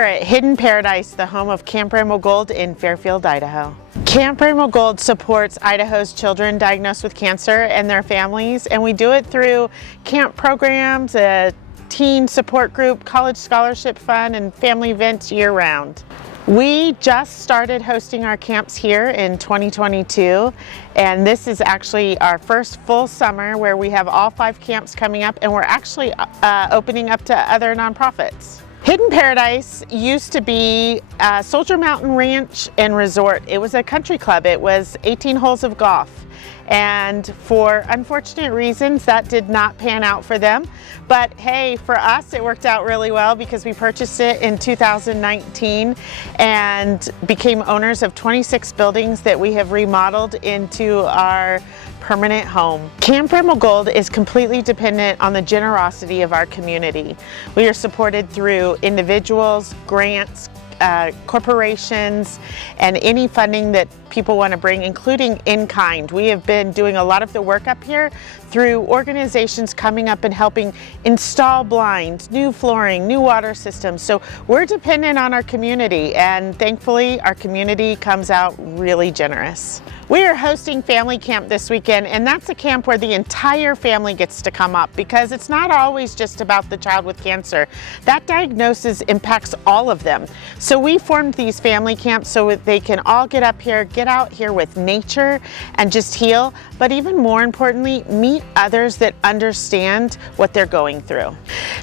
are at Hidden Paradise, the home of Camp Rainbow Gold in Fairfield, Idaho. Camp Rainbow Gold supports Idaho's children diagnosed with cancer and their families, and we do it through camp programs, a teen support group, college scholarship fund, and family events year-round. We just started hosting our camps here in 2022, and this is actually our first full summer where we have all 5 camps coming up, and we're actually opening up to other nonprofits. Hidden Paradise used to be Soldier Mountain Ranch and Resort. It was a country club. It was 18 holes of golf. And for unfortunate reasons, that did not pan out for them. But hey, for us, it worked out really well because we purchased it in 2019 and became owners of 26 buildings that we have remodeled into our permanent home. Camp Rainbow Gold is completely dependent on the generosity of our community. We are supported through individuals, grants, corporations, and any funding that people want to bring, including in kind. We have been doing a lot of the work up here through organizations coming up and helping install blinds, new flooring, new water systems. So we're dependent on our community, and thankfully our community comes out really generous. We are hosting family camp this weekend, and that's a camp where the entire family gets to come up because it's not always just about the child with cancer. That diagnosis impacts all of them. So we formed these family camps so they can all get up here, get out here with nature and just heal, but even more importantly, meet others that understand what they're going through.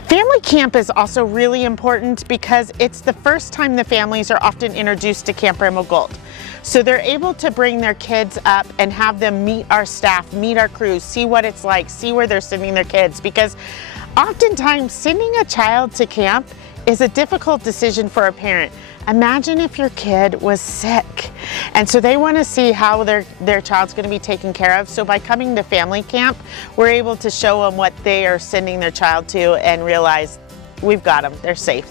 Family camp is also really important because it's the first time the families are often introduced to Camp Rainbow Gold. So they're able to bring their kids up and have them meet our staff, meet our crews, see what it's like, see where they're sending their kids, because oftentimes sending a child to camp is a difficult decision for a parent. Imagine if your kid was sick. And so they want to see how their child's going to be taken care of. So by coming to family camp, we're able to show them what they are sending their child to and realize we've got them, they're safe.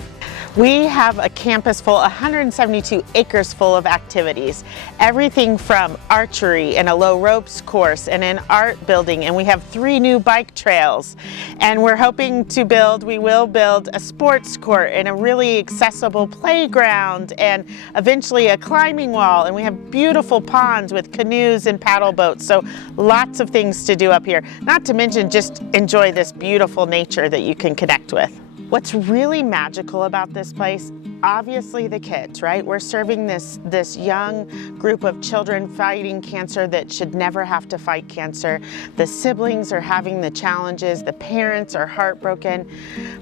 We have a campus full, 172 acres full of activities. Everything from archery and a low ropes course and an art building, and we have 3 new bike trails. And we're hoping to we will build a sports court and a really accessible playground and eventually a climbing wall. And we have beautiful ponds with canoes and paddle boats. So lots of things to do up here. Not to mention just enjoy this beautiful nature that you can connect with. What's really magical about this place, obviously the kids, right? We're serving this young group of children fighting cancer that should never have to fight cancer. The siblings are having the challenges, the parents are heartbroken.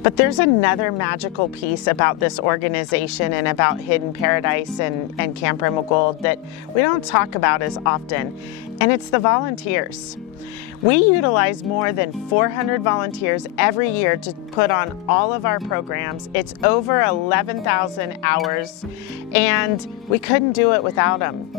But there's another magical piece about this organization and about Hidden Paradise and Camp Rainbow Gold that we don't talk about as often, and it's the volunteers. We utilize more than 400 volunteers every year to put on all of our programs. It's over 11,000 hours, and we couldn't do it without them.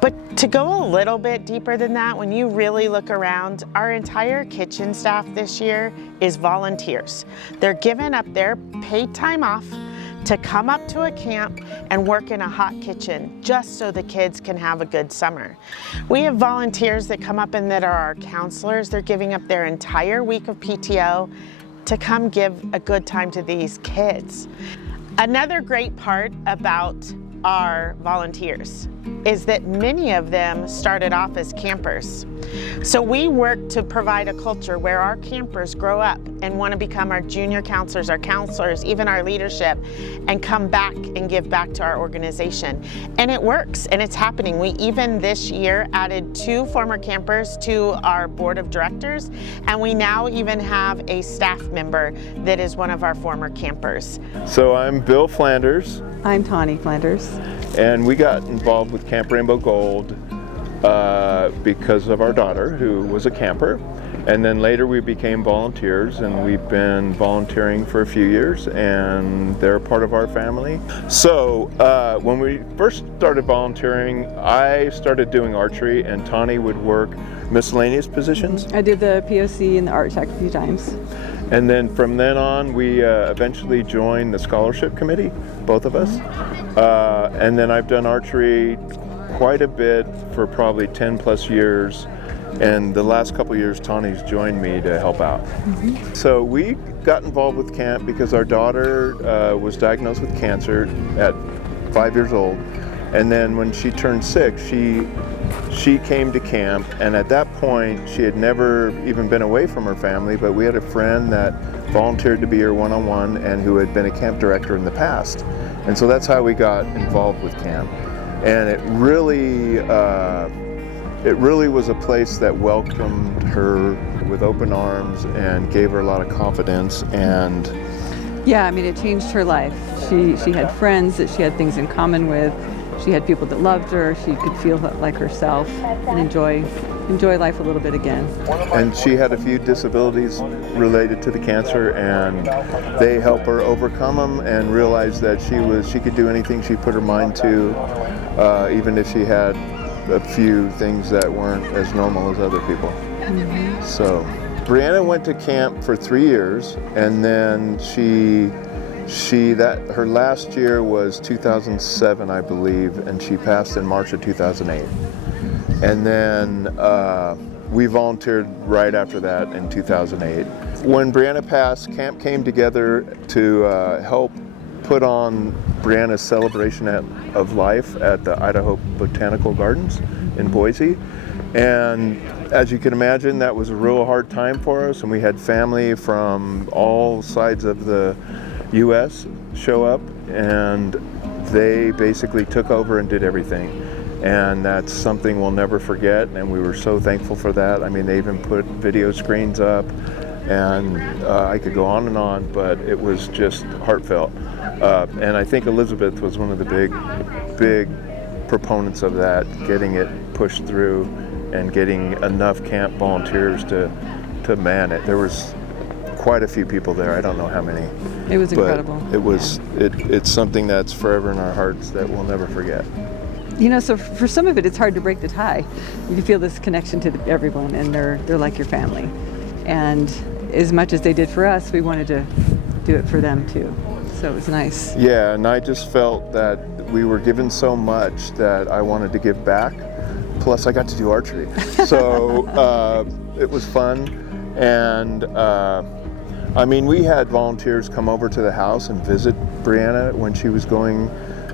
But to go a little bit deeper than that, when you really look around, our entire kitchen staff this year is volunteers. They're giving up their paid time off to come up to a camp and work in a hot kitchen just so the kids can have a good summer. We have volunteers that come up and that are our counselors. They're giving up their entire week of PTO to come give a good time to these kids. Another great part about our volunteers is that many of them started off as campers. So we work to provide a culture where our campers grow up and want to become our junior counselors, our counselors, even our leadership, and come back and give back to our organization. And it works, and it's happening. We even this year added 2 former campers to our board of directors, and we now even have a staff member that is one of our former campers. So I'm Bill Flanders. I'm Tawny Flanders. And we got involved with Camp Rainbow Gold because of our daughter, who was a camper. And then later we became volunteers, and we've been volunteering for a few years, and they're part of our family. So when we first started volunteering, I started doing archery, and Tawny would work miscellaneous positions. I did the POC and the art tech a few times. And then from then on, we eventually joined the scholarship committee, both of us. And then I've done archery quite a bit for probably 10 plus years. And the last couple years, Tawny's joined me to help out. So we got involved with camp because our daughter was diagnosed with cancer at 5 years old. And then when she turned 6, she came to camp. And at that point, she had never even been away from her family, but we had a friend that volunteered to be her one-on-one and who had been a camp director in the past. And so that's how we got involved with camp. And it really was a place that welcomed her with open arms and gave her a lot of confidence. And Yeah, I mean, it changed her life. She had friends that she had things in common with. She had people that loved her. She could feel like herself and enjoy life a little bit again. And she had a few disabilities related to the cancer, and they helped her overcome them and realize that she could do anything she put her mind to, even if she had a few things that weren't as normal as other people. So Brianna went to camp for 3 years, and then her last year was 2007, I believe, and she passed in March of 2008. And then we volunteered right after that in 2008. When Brianna passed, camp came together to help put on Brianna's celebration of life at the Idaho Botanical Gardens in Boise. And as you can imagine, that was a real hard time for us, and we had family from all sides of the U.S. show up, and they basically took over and did everything. And that's something we'll never forget, and we were so thankful for that. I mean, they even put video screens up, and I could go on, but it was just heartfelt. And I think Elizabeth was one of the big proponents of that, getting it pushed through and getting enough camp volunteers to man it. There was quite a few people there. I don't know how many. It was but incredible. It was. It's something that's forever in our hearts that we'll never forget. You know, so for some of it, it's hard to break the tie. You feel this connection to everyone, and they're like your family. And as much as they did for us, we wanted to do it for them too. So it was nice. Yeah, and I just felt that we were given so much that I wanted to give back. Plus, I got to do archery, so it was fun. And I mean, we had volunteers come over to the house and visit Brianna when she was going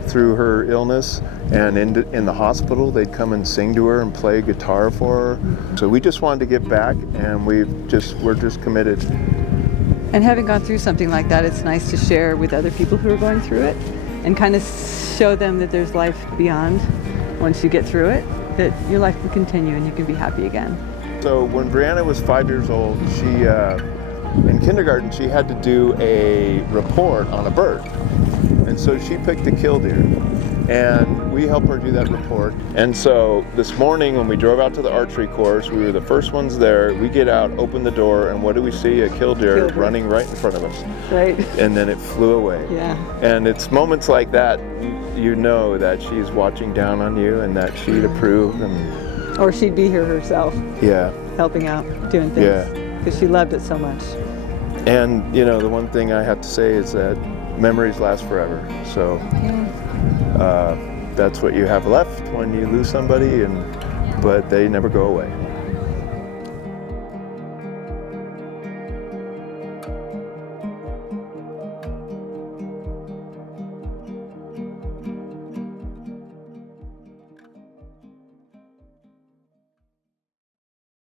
through her illness, and in the hospital they'd come and sing to her and play guitar for her. So we just wanted to give back, and we're just committed. And having gone through something like that, it's nice to share with other people who are going through it and kind of show them that there's life beyond. Once you get through it, that your life can continue and you can be happy again. So when Brianna was 5 years old, in kindergarten, she had to do a report on a bird. And so she picked a killdeer, and we helped her do that report. And so this morning when we drove out to the archery course, we were the first ones there. We get out, open the door, and what do we see? A killdeer running right in front of us. Right. And then it flew away. Yeah. And it's moments like that, you know that she's watching down on you and that she'd approve. Or she'd be here herself. Yeah. Helping out, doing things. Yeah. Because she loved it so much. And, you know, the one thing I have to say is that memories last forever. So that's what you have left when you lose somebody, but they never go away.